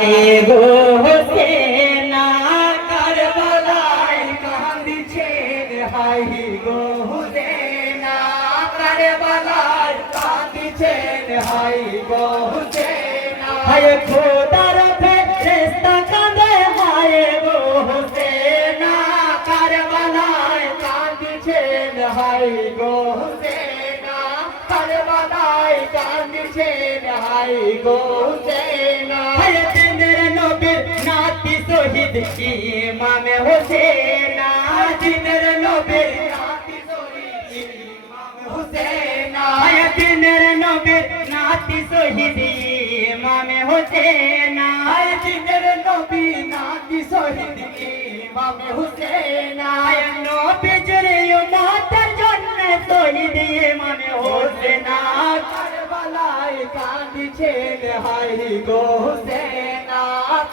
গো Hosena কারবালায় কাঁদিছেন high গো Hosena কারবালায় কাঁদিছেন high গো হোসেনা হায় খোদার ফেরেশতা কাঁদে হায় গো হোসেনা কারবালায় কাঁদিছেন হাই গো হোসেনা কারবালায় কাঁদিছেন হাই গো হোসেনা শহীদ ইমামে হোসেনা দিনের নবীর নাতি শহীদ ইমামে হোসেনা দিনের নবীর নাতি শহীদ ইমামে হোসেনা দিনের নবী নাতি শহীদ ইমামে হোসেনা নবীর উম্মতের জন্য শহীদ ইমামে হোসেনা কারবালায় কাঁদিছেন হাই গো হোসেনা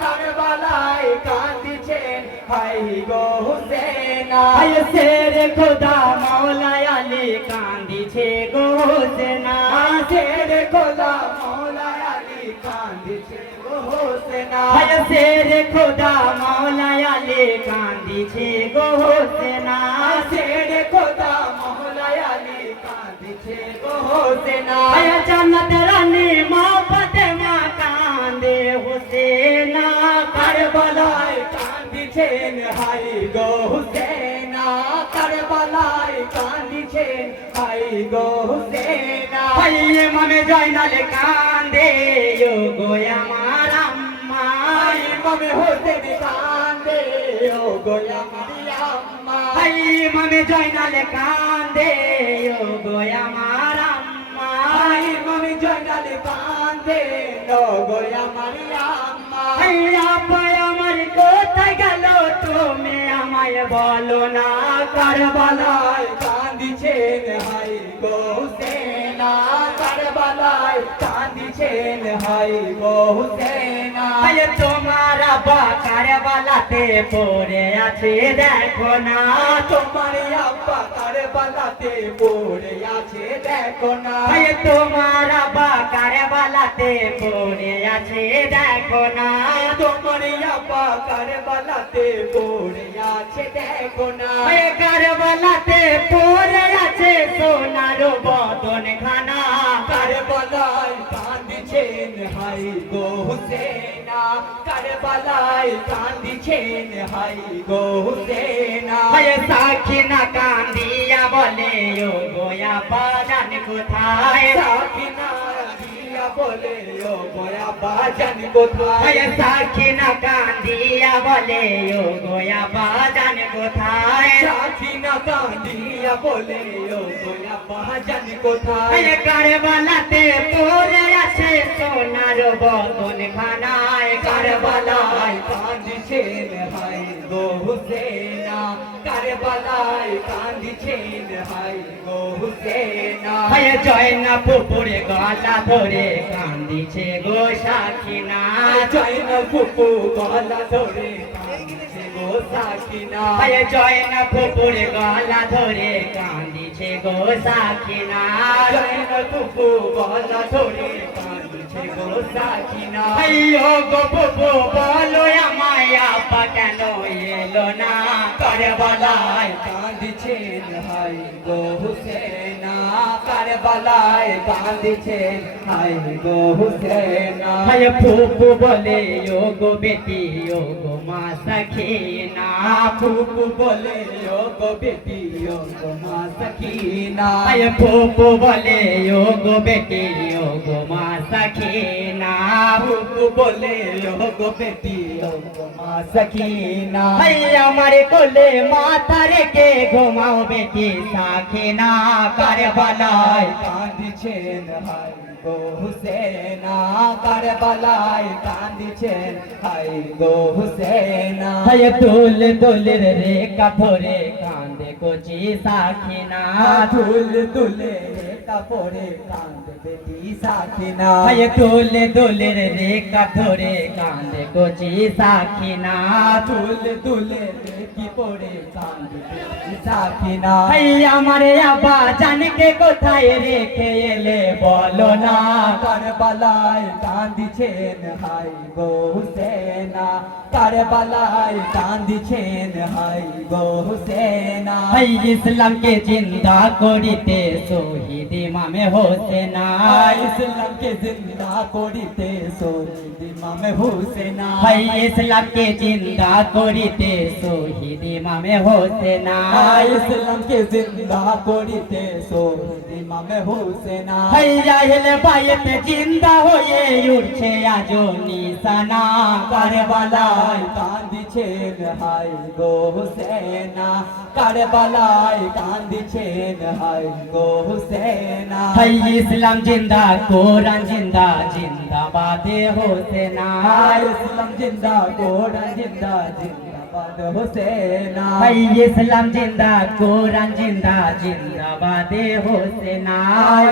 কারবালায় কাঁদিছেন হাই গো হোসেনা হায় শের খোদা মওলা আলী কাঁদিছে গো হোসেনা শের খোদা মওলা আলী কাঁদিছে গো হোসেনা হায় শের খোদা মওলা আলী কাঁদিছে গো হোসেনা শের খোদা মওলা আলী কাঁদিছে গো হোসেনা হায় জান্নাত রানী মা ফাতেমা কাঁদে হোসেনা কারবালায় কাঁদিছেন হাই গো হোসেনা কারবালায় কাঁদিছেন হাই গো হোসেনা হাই ইমামে জয়নাল কাঁদে ও গো আমার আম্মা ইমামে হোসেন কাঁদে ও গো আমার আম্মা হাই ইমামে জয়নাল কাঁদে ও গো আমার আম্মা ইমামে জয়নাল কাঁদে ও গো আমার আম্মা হাই আপা আমার কোথায় গেল তুমি আমায় বলো না কারবালায় কাঁদিছেন হাই গো হোসেনা কারবালায় কাঁদিছেন হাই গো হোসেনা হায় তোমার আব্বা কারবালাতে পড়ে আছে দেখো না তোমার আব্বা কারবালাতে পড়ে আছে দেখো না হায় তোমার আব্বা কারবালাতে পড়ে আছে দেখো না তোমার আব্বা কারবালাতে পড়ে আছে দেখো না হায় কারবালাতে পড়ে আছে সোনার বদন খানা কারবালায় কাঁদিছেন হাই গো হোসেনা কারবালায় কাঁদিছেন হাই গো হোসেনা হায় সাকিনা কান্দিয়া বলে ও গোয়া বাজান কোথায় সাকিনা বলে ও গোয়া বাজান কোথায় সাকিনা কান্দিয়া বলে ও গোয়া বাজান কোথায় সাকিনা কান্দিয়া বলে ও গোয়া বাজান কোথায় কারবালাতে পড়ে আছে সোনার বদন খানায় কারবালায় কাঁদিছেন হাই গো হোসেনা কারবালায় কাঁদিছেন হাই গো হোসেনা হায় জয়নাপুরে গলা ধরে কান্দিছে গো সাকিনা জয়নাপুর গলা ধরে কান্দিছে গো সাকিনা হায় জয়নাপুরে গলা ধরে কান্দিছে গো সাকিনা জয়নাপুর গলা ধরে কান্দিছে গো সাকিনা আইয়ো গো পুপু বলো আমায় আপা কেন এলো না কারবালায় কাঁদিছেন হাই গো হোসেনা কারবালায় কাঁদিছেন হাই গো হোসেনা হায় ফুপু বলে ও গো বেটি ও গো মা সখিনা ফুপু বলে ও গো বেটি ও গো মা সখিনা হায় ফুপু বলে ও গো বেটি ও গো মা সখিনা ফুপু বলে ও গো বেটি ও গো মা সখিনা হায় আমার কোলে মাথা রেখে ঘুমাও বেটি সাখিনা কারবালায় কাঁদিছেন হাই গো হোসেনা কারবালায় কাঁদিছেন হাই গো হোসেনা হায় দুল দুলের রেখা ধরে কাঁদে কচি সাখিনা দুল দুলে রেখা পরে কাঁদে বেটি সাখিনা হায় দুল দুলের রেখা ধরে কাঁদে কচি সাখিনা দুল দুলে রেখি পরে কাঁদে বেটি সাখিনা হায় আমার আব্বা জানকে কোথায় রেখে এলে বলো না কারবালায় কাঁদিছেন হাই গো হোসেনা কারবালায় কান্দিছেন হাই গো হুসেনা। হাই ইসলামকে জিন্দা করিতে শহীদ ইমামে হোসেনা, ইসলামকে জিন্দা করিতে শহীদ ইমামে হুসেনা। হাই ইসলামকে জিন্দা করিতে শহীদ ইমামে হোসেনা, ইসলামকে জিন্দা করিতে শহীদ ইমামে হুসেনা। হাই আহলে বাইত জিন্দা হয়ে উঠছে আজো নিশানা, কারবালায় কান্দিছেন হাই গো হুসেনা। কারবালায় কান্দিছেন হাই গো হুসেনা। হাই ইসলাম জিন্দা কোরআন জিন্দা জিন্দাবাদে হোসেনা, ইসলাম জিন্দা কোরআন জিন্দা জিন্দাবাদ হুসেনা। হাই ইসলাম জিন্দা কোরআন জিন্দা জিন্দাবাদে হোসেনা,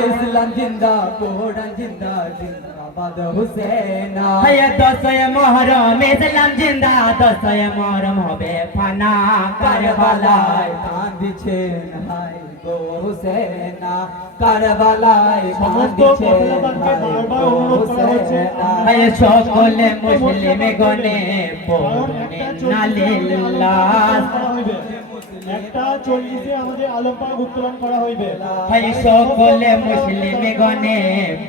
ইসলাম জিন্দা কোরআন জিন্দা জিন্দাবাদ হুসেনা। হাই 10 মুহররম ইসলাম জিন্দা 10 মুহররম হবে ফানা, কারবালায় কান্দিছেন হাই গো হুসেনা। কারবালায় কান্দিছেন হাই গো হুসেনা। হাই সকলে মুসলিম গনে পড়নে নালিল্লাহ, 1:40 আমাদের আলম পাক উত্তোলন করা হইবে। হাই সকলে মুসলিম গনে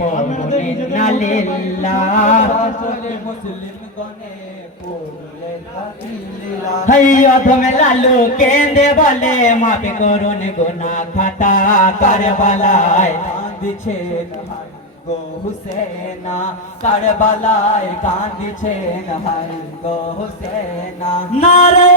পড়নে নালিল্লাহ, সকলে মুসলিম গনে পড়লে লাইলাহ। হাই অধমে লালু কেন্দে বলে মাফ করুন গুনাহ খাতা, কারবালায় কান্দিছেন হাই গো হুসেনা। কারবালায় কান্দিছেন হাই গো হুসেনা। নারে